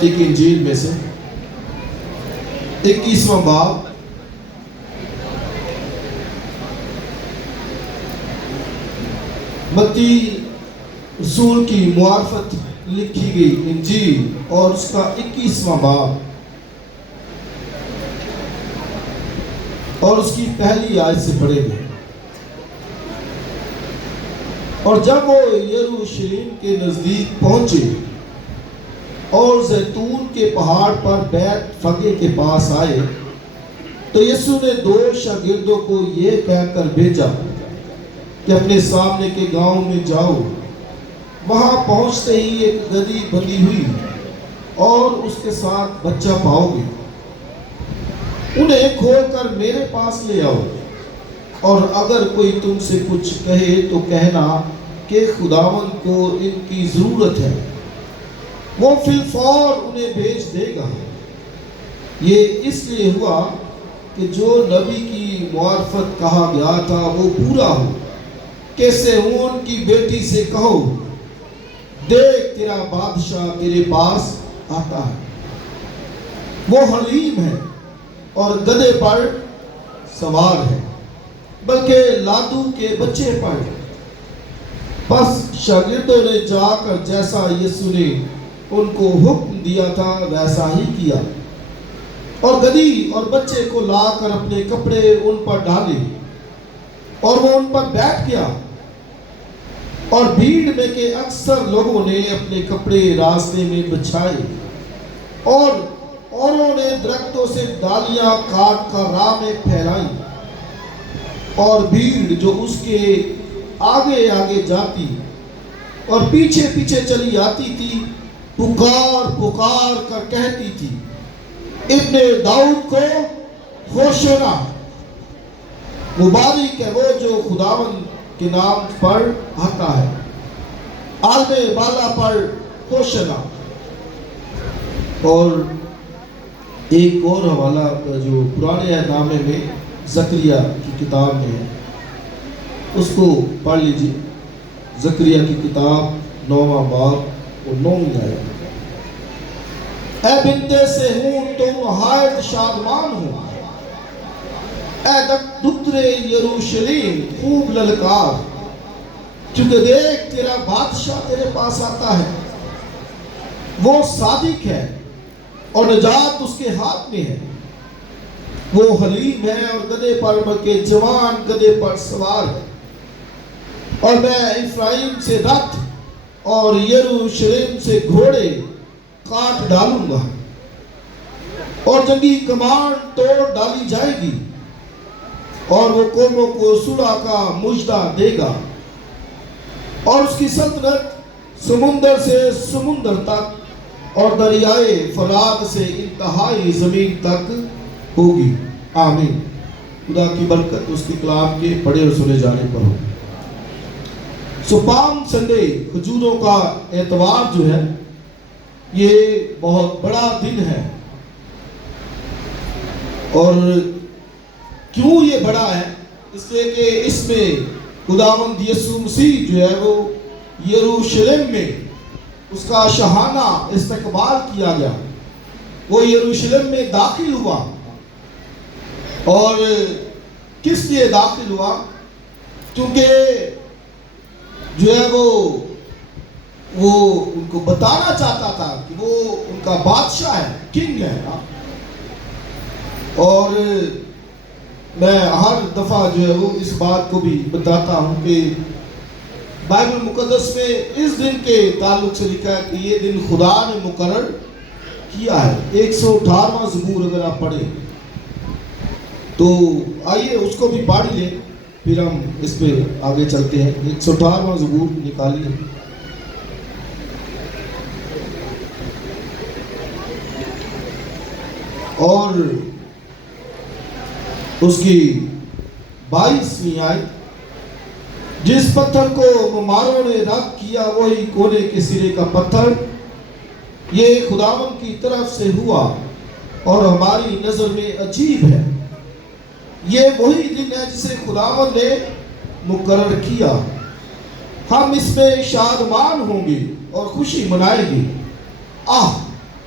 متی کی انجیل میں سے 21واں باب متی رسول کی معرفت لکھی گئی انجیل اور اس کا 21واں باب اور اس کی پہلی آیت سے پڑھیں گے۔ اور جب وہ یروشلم کے نزدیک پہنچے اور زیتون کے پہاڑ پر بیت فگے کے پاس آئے تو یسوع نے 2 شاگردوں کو یہ کہہ کر بھیجا کہ اپنے سامنے کے گاؤں میں جاؤ، وہاں پہنچتے ہی ایک گدھی بندھی ہوئی اور اس کے ساتھ بچہ پاؤ گے، انہیں کھول کر میرے پاس لے آؤ، اور اگر کوئی تم سے کچھ کہے تو کہنا کہ خداوند کو ان کی ضرورت ہے، وہ فی الفور انہیں بھیج دے گا۔ یہ اس لیے ہوا کہ جو نبی کی معرفت کہا گیا تھا وہ پورا ہو کہ سہون کی بیٹی سے کہو، دیکھ تیرا بادشاہ تیرے پاس آتا ہے، وہ حلیم ہے اور گدھے پر سوار ہے، بلکہ لادو کے بچے پر۔ بس شاگردوں نے جا کر جیسا یسوع نے ان کو حکم دیا تھا ویسا ہی کیا، اور گدھی اور بچے کو لا کر اپنے کپڑے ان پر ڈالے اور وہ ان پر بیٹھ گیا، اور بھیڑ میں کے اکثر لوگوں نے اپنے کپڑے راستے میں بچھائے، اور اوروں نے درختوں سے ڈالیاں کاٹ کر راہ میں پھیلائی، اور بھیڑ جو اس کے آگے آگے جاتی اور پیچھے پیچھے چلی آتی تھی پکار پکار کر کہتی تھی، ابن داؤد کو ہوشنا، مبارک ہے وہ جو خداوند کے نام پر آتا ہے، عالم بالا پر ہوشنا۔ اور ایک اور حوالہ جو پرانے عہد نامے میں زکریا کی کتاب میں ہے، اس کو پڑھ لیجیے۔ زکریا کی کتاب 9واں باب اور 9ویں آیت۔ اے بنت سہون تم نہایت شادمان ہو، اے دختر یروشلم خوب للکار، کیونکہ دیکھ تیرا بادشاہ تیرے پاس آتا ہے، وہ صادق ہے اور نجات اس کے ہاتھ میں ہے، وہ حلیم ہے اور گدھے پر بلکہ جوان گدھے پر سوار ہے، اور میں افرائیم سے رتھ اور یروشلم سے گھوڑے کاٹ ڈالوں گا، اور جنگی کمان توڑ ڈالی جائے گی، اور وہ قوموں کو صلح کا مژدہ دے گا، اور اس کی سلطنت سمندر سے سمندر تک اور دریائے فرات سے انتہائی زمین تک ہوگی۔ آمین۔ خدا کی برکت اس کے کلام کے پڑھے اور سنے جانے پر ہو۔ پام سنڈے، کھجوروں کا اتوار جو ہے، یہ بہت بڑا دن ہے، اور کیوں یہ بڑا ہے؟ اس لیے کہ اس میں خداوند یسوع مسیح جو ہے وہ یروشلم میں اس کا شاہانہ استقبال کیا گیا، وہ یروشلم میں داخل ہوا، اور کس لیے داخل ہوا؟ کیونکہ جو ہے وہ ان کو بتانا چاہتا تھا کہ وہ ان کا بادشاہ ہے، کنگ ہے۔ اور میں ہر دفعہ جو ہے وہ اس بات کو بھی بتاتا ہوں کہ بائبل مقدس میں اس دن کے تعلق سے لکھا ہے کہ یہ دن خدا نے مقرر کیا ہے۔ 118واں زبور اگر آپ پڑھیں تو آئیے اس کو بھی پڑھ لیں، پھر ہم اس پہ آگے چلتے ہیں۔ 118واں زبور نکالیے۔ اور اس کی 22ویں آیت، جس پتھر کو مماروں نے رد کیا وہی کونے کے سرے کا پتھر، یہ خداوند کی طرف سے ہوا اور ہماری نظر میں عجیب ہے۔ یہ وہی دن ہے جسے خداوند نے مقرر کیا، ہم اس میں شادمان ہوں گے اور خوشی منائیں گے۔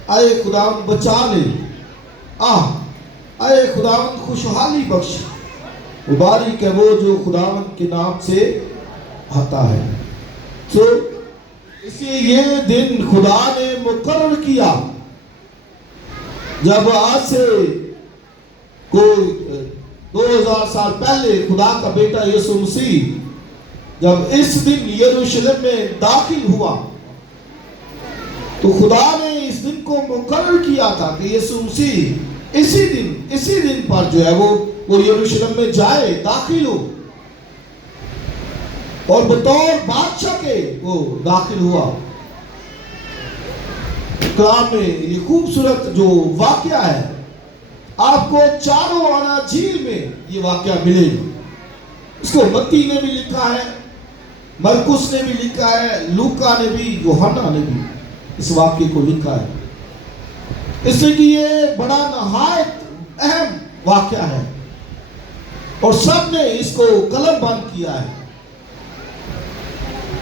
اے خداوند بچا لے، اے خداوند خوشحالی بخش۔ مبارک ہے وہ جو خداوند کے نام سے آتا ہے۔ تو اسی یہ دن خدا نے مقرر کیا، جب آج سے کوئی 2000 سال پہلے خدا کا بیٹا یسوع مسیح جب اس دن یروشلم میں داخل ہوا، تو خدا نے اس دن کو مقرر کیا تھا کہ یسوع مسیح اسی دن پر جو ہے وہ یروشلم میں جائے، داخل ہو، اور بطور بادشاہ کے وہ داخل ہوا۔ کلام میں یہ خوبصورت جو واقعہ ہے، آپ کو چاروں اناجیل میں یہ واقعہ ملے گا۔ اس کو متی نے بھی لکھا ہے، مرکس نے بھی لکھا ہے، لوکا نے بھی، یوحنا نے بھی اس واقعے کو لکھا ہے، اس لیے کہ یہ بڑا نہایت اہم واقعہ ہے اور سب نے اس کو قلم بند کیا ہے۔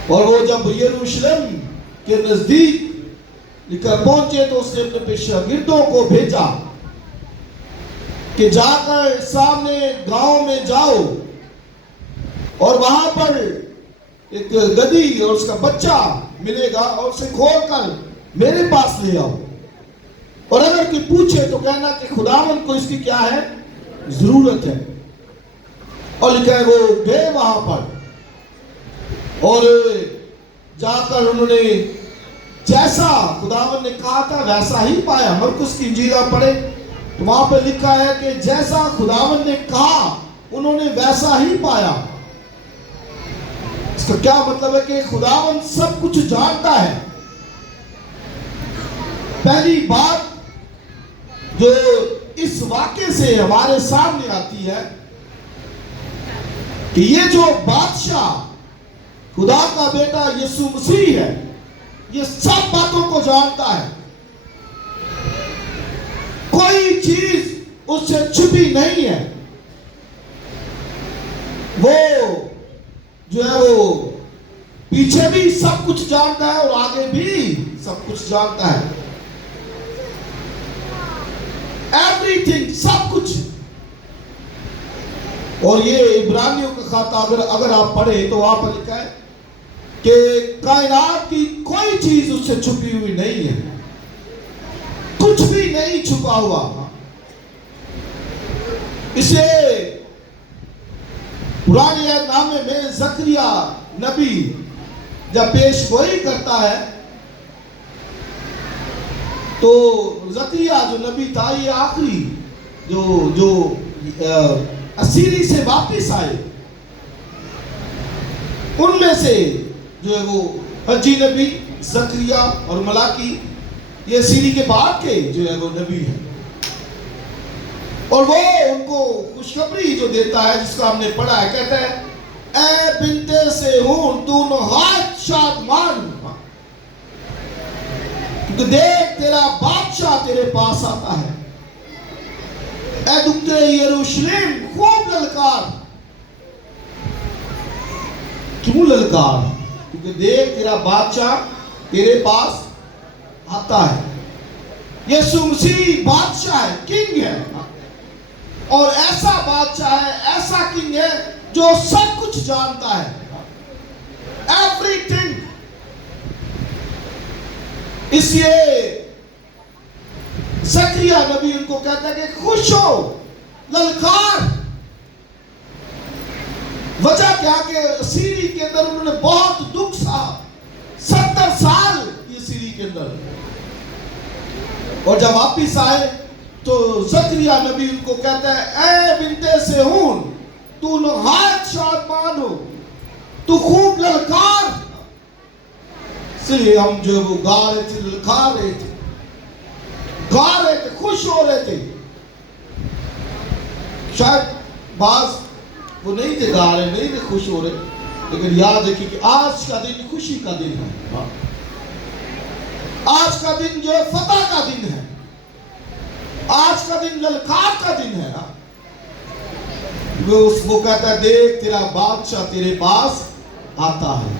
اور وہ جب یروشلم کے نزدیک لے کر پہنچے تو اس نے اپنے شاگردوں کو بھیجا کہ جا کر سامنے گاؤں میں جاؤ اور وہاں پر ایک گدھی اور اس کا بچہ ملے گا، اور اسے کھول کر میرے پاس لے آؤ، اور اگر کوئی پوچھے تو کہنا کہ خداوند کو اس کی کیا ہے، ضرورت ہے۔ اور لکھا ہے وہ گئے وہاں پر اور جا کر انہوں نے جیسا خداوند نے کہا تھا ویسا ہی پایا۔ مرکس کی انجیل آپ پڑھیں تو وہاں پہ لکھا ہے کہ جیسا خداوند نے کہا انہوں نے ویسا ہی پایا۔ اس کا کیا مطلب ہے کہ خداوند سب کچھ جانتا ہے۔ پہلی بات جو اس واقعے سے ہمارے سامنے آتی ہے کہ یہ جو بادشاہ خدا کا بیٹا یسوع مسیح ہے، یہ سب باتوں کو جانتا ہے، کوئی چیز اس سے چھپی نہیں ہے۔ وہ جو ہے وہ پیچھے بھی سب کچھ جانتا ہے اور آگے بھی سب کچھ جانتا ہے، ایوری تھنگ، سب کچھ۔ اور یہ عبرانیوں کا خط اگر آپ پڑھیں تو وہاں پر لکھا ہے کہ کائنات کی کوئی چیز اس سے چھپی ہوئی نہیں ہے، کچھ بھی نہیں چھپا ہوا۔ اسے پرانے عہد نامے میں زکریا نبی جب پیش گوئی کرتا ہے تو زکریا جو نبی تھا، یہ آخری جو اسیری سے واپس آئے ان میں سے جو ہے وہ حجی نبی، زکریا اور ملاکی، یہ اسیری کے بعد کے جو ہے وہ نبی ہیں، اور وہ ان کو خوشخبری جو دیتا ہے جس کو ہم نے پڑھا ہے، کہتا ہے اے بنت صہیون تو نہایت شادمان، کیونکہ دیکھ تیرا بادشاہ تیرے پاس آتا ہے۔ اے دختر یروشلم خوب للکار۔ کیوں للکار؟ کیونکہ دیکھ تیرا بادشاہ تیرے پاس آتا ہے۔ یسوع مسیح بادشاہ ہے، کنگ ہے، اور ایسا بادشاہ ہے، ایسا کنگ ہے جو سب کچھ جانتا ہے، ایوری تھنگ۔ اس لیے زکریا نبی ان کو کہتا ہے کہ خوش ہو، للکار۔ وجہ کیا کہ سیری کے اندر انہوں نے بہت دکھ سہا، 70 سال یہ سیری کے اندر، اور جب واپس آئے تو زکریا نبی ان کو کہتا ہے اے بنت صہیون تو نہایت شادمان ہو، تو خوب للکار۔ اس لیے ہم جو وہ گا رہے تھے، للکار رہے تھے، گا رہے تھے، خوش ہو رہے تھے۔ شاید بعض وہ نہیں تھے گا رہے، نہیں تھے خوش ہو رہے، لیکن یاد رکھیے کہ آج کا دن خوشی کا دن ہے، آج کا دن جو فتح کا دن ہے، آج کا دن للکار کا دن ہے۔ وہ کہتا ہے دیکھ تیرا بادشاہ تیرے پاس آتا ہے۔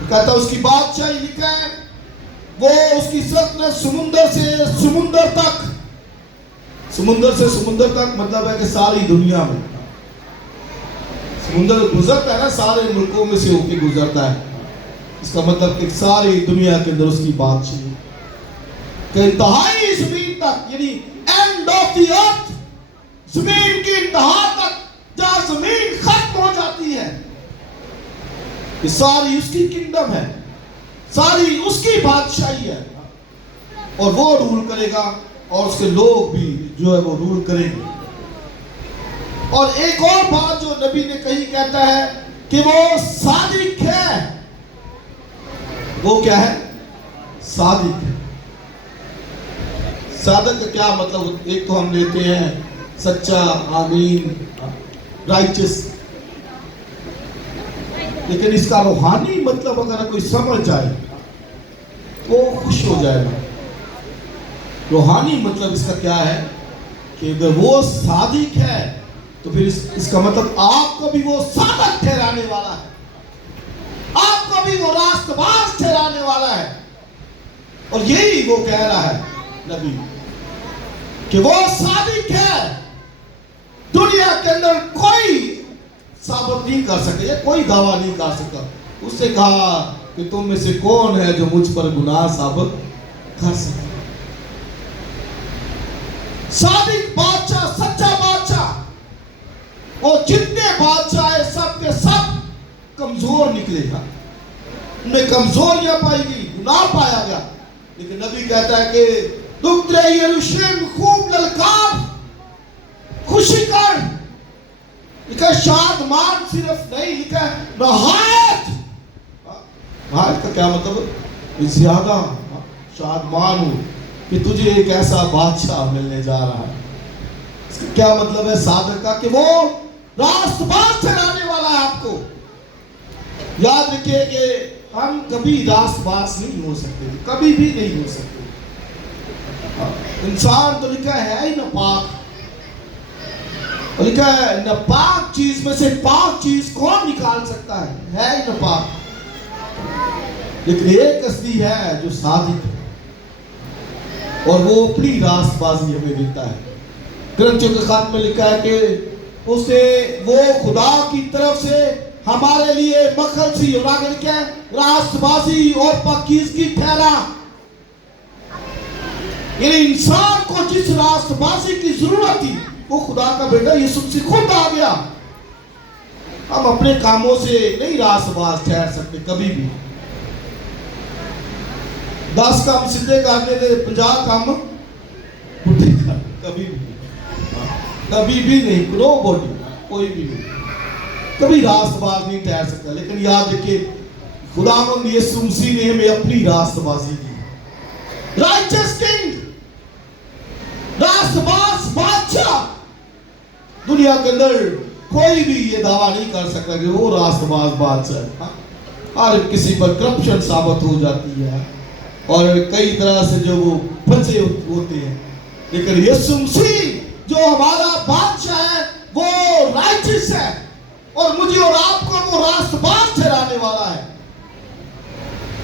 کہتا ہے اس کی بادشاہی لکھا ہے وہ اس کی سلطنت سمندر سے سمندر تک، سمندر سے سمندر تک مطلب ہے کہ ساری دنیا میں سمندر گزرتا ہے نا، سارے ملکوں میں سے ہو کے گزرتا ہے، اس کا مطلب کہ ساری دنیا کے اندر اس کی بادشاہی کہ انتہائی زمین تک، یعنی اینڈ آف دی ارتھ، زمین کی انتہا تک جہاں زمین ختم ہو جاتی ہے، یہ ساری اس کی کنگڈم ہے، ساری اس کی بادشاہی ہے، اور وہ رول کرے گا اور اس کے لوگ بھی جو ہے وہ رول کریں گے۔ اور ایک اور بات جو نبی نے کہی کہتا ہے کہ وہ صادق ہے۔ وہ کیا ہے؟ صادق ہے۔ صادق کا کیا مطلب؟ ایک تو ہم لیتے ہیں سچا، آمین، رائچس، لیکن اس کا روحانی مطلب اگر کوئی سمجھ جائے وہ خوش ہو جائے گا۔ روحانی مطلب اس کا کیا ہے کہ اگر وہ صادق ہے تو پھر اس کا مطلب آپ کو بھی وہ صادق ٹھہرانے والا ہے، آپ کو بھی وہ راست باز ٹھہرانے والا ہے۔ اور یہی وہ کہہ رہا ہے نبی کہ وہ صادق ہے، دنیا کے اندر کوئی ثابت نہیں کر سکے، کوئی دعویٰ نہیں کر سکا۔ اس سے کہا کہ تم میں سے کون ہے جو مجھ پر گناہ ثابت کر سکے؟ صادق بادشاہ، سچا بادشاہ، اور جتنے بادشاہ ہیں سب کے سب کمزور نکلے گا، ان میں کمزوریاں پائی گئی، گناہ پایا گیا، لیکن نبی کہتا ہے کہ دختر یروشلم خوب للکار، خوشی کر، لکھا شادمان صرف نہیں، لکھا نہایت۔ نہایت کا کیا مطلب؟ زیادہ شادمان ہوں کہ تجھے ایک ایسا بادشاہ ملنے جا رہا ہے۔ اس کا کیا مطلب ہے صادق کا؟ کہ وہ راست باز ٹھہرانے والا ہے آپ کو۔ یاد رکھیے کہ ہم کبھی راست باز نہیں ہو سکتے، کبھی بھی نہیں ہو سکتے۔ انسان تو لکھا ہے ہی ناپاک، لکھا ہے ناپاک چیز میں سے پاک چیز کون نکال سکتا ہے ہی ناپاک، لیکن ایک ہستی ہے جو صادق ہے اور وہ اپنی راست بازی ہمیں دیتا ہے۔ گرنتھیوں کے خط میں لکھا ہے کہ اسے وہ خدا کی طرف سے ہمارے لیے مخلصی، اور آگے لکھا ہے راست بازی اور پاکیزگی ٹھہرا۔ یعنی انسان کو جس راست بازی کی ضرورت تھی وہ خدا کا بیٹا یسوع مسیح خود آ گیا۔ ہم اپنے کاموں سے نہیں راست باز ٹھہر سکتے کبھی بھی۔ 10 کام سیدھے کرنے دے، 50 کام پٹھے کر، کبھی بھی کبھی بھی نہیں، نو باڈی، کوئی بھی نہیں، کبھی راست باز نہیں ٹھہر سکتا۔ لیکن یاد رکھیے خداوند یسوع مسیح نے ہمیں اپنی راست بازی دی۔ رائچس کنگ، راست باز بادشاہ، دنیا کے اندر کوئی بھی یہ دعویٰ نہیں کر سکتا کہ وہ راست باز بادشاہ ہے۔ ہر کسی پر کرپشن ثابت ہو جاتی ہے اور کئی طرح سے جو وہ پھنسے ہوتے ہیں، لیکن یسوع مسیح جو ہمارا بادشاہ ہے وہ رائچس ہے اور مجھے اور آپ کو وہ راست باز ٹھہرانے والا ہے۔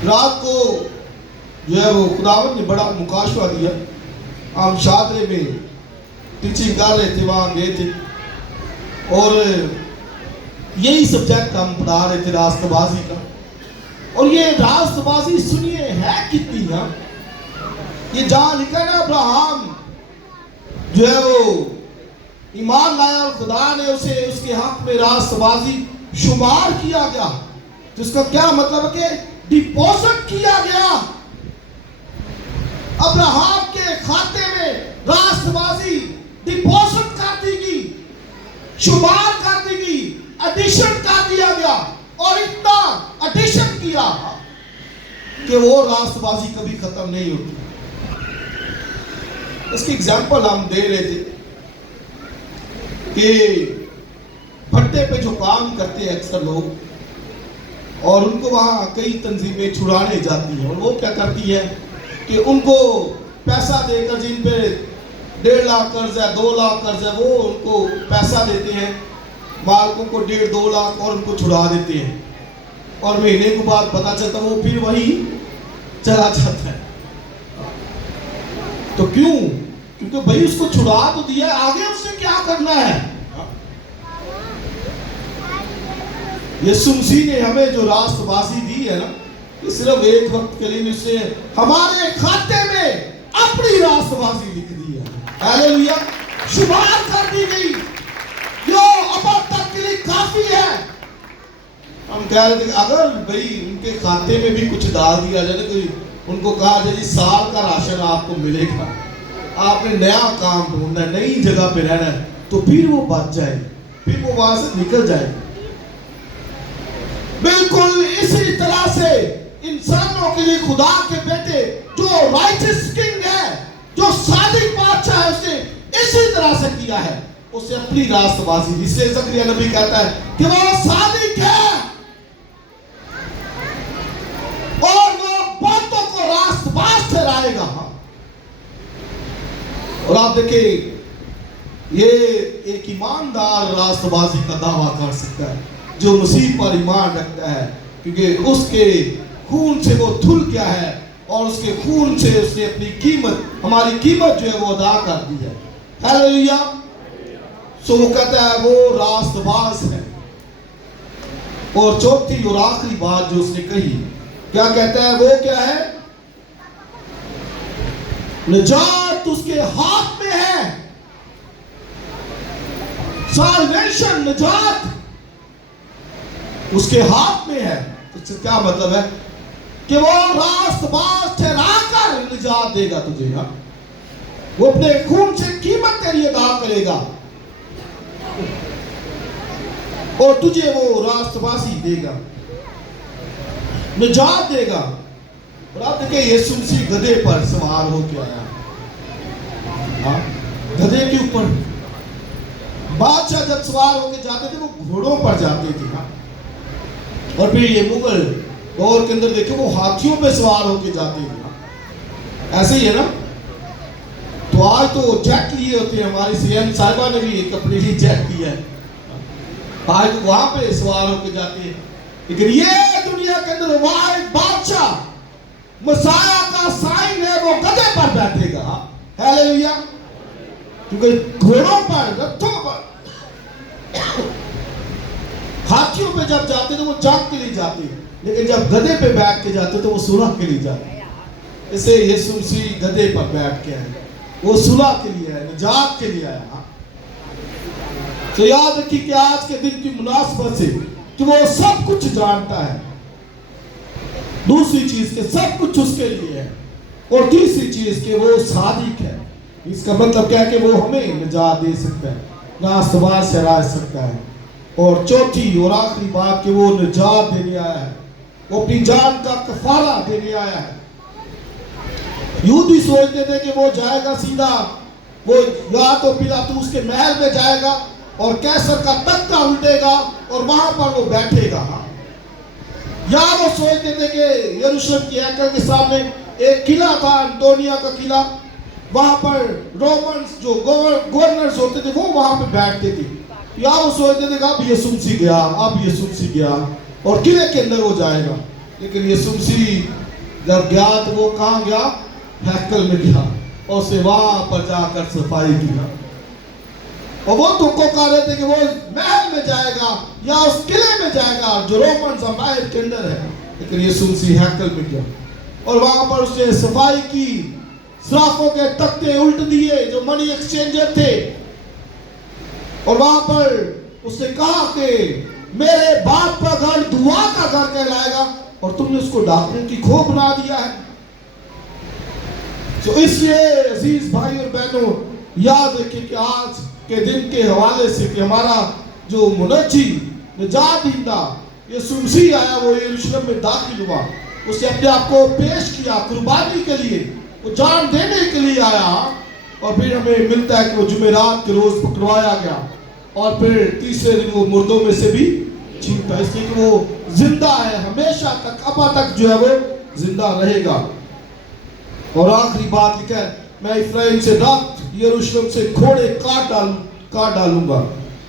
رات کو جو ہے وہ خداوند نے بڑا مکاشفہ دیا۔ ہم شادرے میں ٹیچنگ کر رہے تھے، وہاں گئے تھے اور یہی سبجیکٹ ہم پڑھا رہے تھے راست بازی کا۔ اور یہ راست بازی سنیے ہے کتنی ہے، یہ جہاں لکھا ہے نا ابراہم جو ہے وہ ایمان لایا اور خدا نے اسے اس کے حق میں راست بازی شمار کیا گیا، تو اس کا کیا مطلب ہے کہ ڈپوزٹ کیا گیا۔ ابراہم کے کھاتے میں راست بازی ڈپوزٹ کر دی گئی، شمار کر دی گئی، ایڈیشن کر دیا گیا، اور اتنا ایڈیشن کیا کہ وہ راست بازی کبھی ختم نہیں ہوتی۔ اس کی ایگزامپل ہم دے رہے تھے کہ بھٹے پہ جو کام کرتے ہیں اکثر لوگ، اور ان کو وہاں کئی تنظیمیں چھڑانے جاتی ہیں، اور وہ کیا کرتی ہیں کہ ان کو پیسہ دے کر، جن پہ 1.5 لاکھ قرض ہے، 2 لاکھ قرض ہے، وہ ان کو پیسہ دیتے ہیں، مالکوں کو 1.5-2 لاکھ اور ان کو چھڑا دیتے ہیں۔ اور مہینے کے بعد پتا چلتا وہ پھر وہی چلا جاتا ہے. تو کیوں؟ کیونکہ بھائی اس کو چھڑا تو دیا ہے, آگے اس نے کیا کرنا ہے. یسوع مسیح نے ہمیں جو راست بازی دی ہے نا, یہ صرف ایک وقت کے لیے اس نے ہمارے کھاتے میں اپنی راست بازی لکھ دی ہے. ہیلیلویا, شمار کر دی گئی جو اب تک کے لیے کافی ہے. ہم کہہ رہے تھے کہ اگر بھئی ان کے کھاتے میں بھی کچھ ڈال دیا جائے, کوئی ان کو کہا جائے جی سال کا راشن آپ کو ملے گا, آپ نے نیا کام ڈھونڈنا ہے, نئی جگہ پہ رہنا ہے, تو پھر وہ بچ جائے, پھر وہ وہاں سے نکل جائے. بالکل اسی طرح سے انسانوں کے لیے خدا کے بیٹے جو رائٹس کنگ ہے, جو صادق بادشاہ ہے, اس نے اسی طرح سے کیا ہے. اسے اپنی راست بازی دی. اس لیے زکریا نبی کہتا ہے کہ وہ صادق ہے اور وہ باتوں کو راست باز ٹھہرائے گا. اور آپ دیکھیں یہ ایک ایماندار راست بازی کا دعویٰ کر سکتا ہے جو مسیح پر ایمان رکھتا ہے, کیونکہ اس کے خون سے وہ دھل گیا ہے اور اس کے خون سے اس نے اپنی قیمت, ہماری قیمت جو ہے وہ ادا کر دی ہے. ہیلیلویا. سو وہ کہتا ہے وہ راست باز ہے. اور چوتھی اور آخری بات جو اس نے کہی, کیا کہتا ہے, وہ کیا ہے, نجات اس کے ہاتھ میں ہے. سالویشن, نجات اس کے ہاتھ میں ہے. اس سے کیا مطلب ہے کہ وہ راست باز ٹھہرا کر نجات دے گا تجھے. وہ اپنے خون سے قیمت تیری ادا کرے گا اور تجھے وہ راست بازی دے گا, نجات دے گا. اور آپ دیکھیں یسوع مسیح گدھے پر سوار ہو کے آیا. گدھے کے اوپر بادشاہ جب سوار ہو کے جاتے تھے وہ گھوڑوں پر جاتے تھے. اور پھر یہ مغل دور کے اندر دیکھیں وہ ہاتھیوں پہ سوار ہو کے جاتے تھے. ایسے ہی ہے نا. تو آج تو جیٹ لیے ہوتے ہیں, ہماری سی ایم صاحبہ نے بھی ایک اپنے لیے جیٹ لیا ہے, آج تو وہاں پہ سوار ہو کے جاتے ہیں. لیکن یہ دنیا کے اندر واحد بادشاہ مسیح کا سائن ہے, وہ گدھے پر بیٹھے گا. ہیلیلویا. کیونکہ گھوڑوں پر, رتھوں پر, ہاتھیوں پہ جب جاتے تو وہ جنگ کے لیے جاتے, لیکن جب گدھے پہ بیٹھ کے جاتے تو وہ صلح کے لیے جاتے. اسے یسوع مسیح گدھے پر بیٹھ کے آئے, وہ صلح کے لیے آیا, نجات کے لیے آیا. تو یاد رکھیے کہ آج کے دن کی مناسبت سے کہ وہ سب کچھ جانتا ہے. دوسری چیز کہ سب کچھ اس کے لیے ہے. اور تیسری چیز کہ وہ صادق ہے. اس کا مطلب کیا ہے کہ وہ ہمیں نجات دے سکتا ہے, راست باز سے راہ سکتا ہے. اور چوتھی اور آخری بات کہ وہ نجات دینے آیا ہے, وہ اپنی جان کا کفارہ دینے آیا ہے. یہودی سوچتے تھے کہ وہ جائے گا سیدھا, وہ یا تو پیلاطس کے محل میں جائے گا اور کیسر کا تختہ الٹے گا اور وہاں پر وہ بیٹھے گا. یا وہ سوچتے تھے کہ یروشلم کی ہیکل کے سامنے ایک قلعہ تھا, انطونیہ کا قلعہ, وہاں پر رومنز جو گورنرز ہوتے تھے وہ وہاں پہ بیٹھتے تھے. یا وہ سوچتے تھے کہ اب یسوع مسیح گیا, اب یسوع مسیح گیا اور قلعے کے اندر وہ جائے گا. لیکن یسوع مسیح جب گیا تو وہ کہاں گیا, ہیکل میں گیا اور اسے وہاں پر جا کر صفائی کیا. اور وہ تو کو کہہ رہے تھے کہ وہ محل میں جائے گا یا اس قلعے میں جائے گا جو رومنز امپائر کے اندر ہے. لیکن یسوع مسیح ہیکل میں گیا اور وہاں پر اس نے صفائی کی, صرافوں کے تختے الٹ دیے جو منی ایکسچینجر تھے, اور وہاں پر اس نے کہا کہ میرے باپ کا گھر دعا کا گھر کہلائے گا اور تم نے اس کو ڈاکوں کی کھو بنا دیا ہے. تو اس لیے عزیز بھائی اور بہنوں یاد رکھیں کہ آج کے دن کے حوالے سے کہ ہمارا جو منجی نجات دہندہ یسوع مسیح آیا, وہ یروشلم میں داخل ہوا, اس نے اپنے آپ کو پیش کیا قربانی کے لیے, وہ جان دینے کے لیے آیا. اور پھر ہمیں ملتا ہے کہ وہ جمعرات کے روز پکڑوایا گیا اور پھر تیسرے دن وہ مردوں میں سے بھی جیتا, اس لیے کہ وہ زندہ ہے, ہمیشہ تک ابد تک جو ہے وہ زندہ رہے گا. اور آخری بات لکھا ہے, میں افرایم سے رات, یروشلم سے گھوڑے کاٹ ڈالوں گا,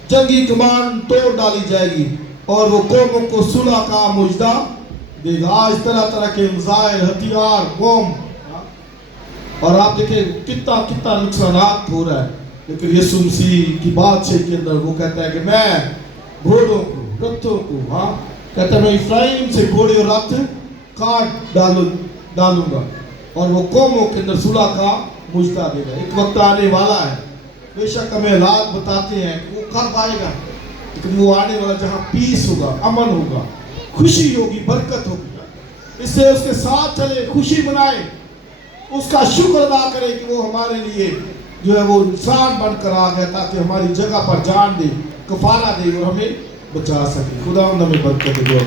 جنگی کمان توڑ ڈالی جائے گی اور وہ قوموں کو صلح کا مجدہ دے گا. آج طرح طرح کے میزائل، ہتھیار، بم، اور آپ دیکھیں کتنا نقصانات ہو رہا ہے، لیکن یسوع مسیح کی بادشاہی کے اندر وہ کہتا ہے کہ میں گھوڑوں کو، رتھوں کو، کہتا ہے میں افرائیم سے گھوڑے اور رتھ کاٹ ڈالوں گا اور وہ قوموں کے اندر صلح کا مجدہ دے گا. ایک وقت آنے والا ہے، بے شک ہمیں حالات بتاتے ہیں کہ وہ کب آئے گا، لیکن وہ آنے والا جہاں پیس ہوگا، امن ہوگا، خوشی ہوگی، برکت ہوگی. اس سے اس کے ساتھ چلے، خوشی منائے، اس کا شکر ادا کرے کہ وہ ہمارے لیے جو ہے وہ انسان بن کر آ گیا تاکہ ہماری جگہ پر جان دے، کفارہ دے اور ہمیں بچا سکے. خدا ہمیں برکت دے.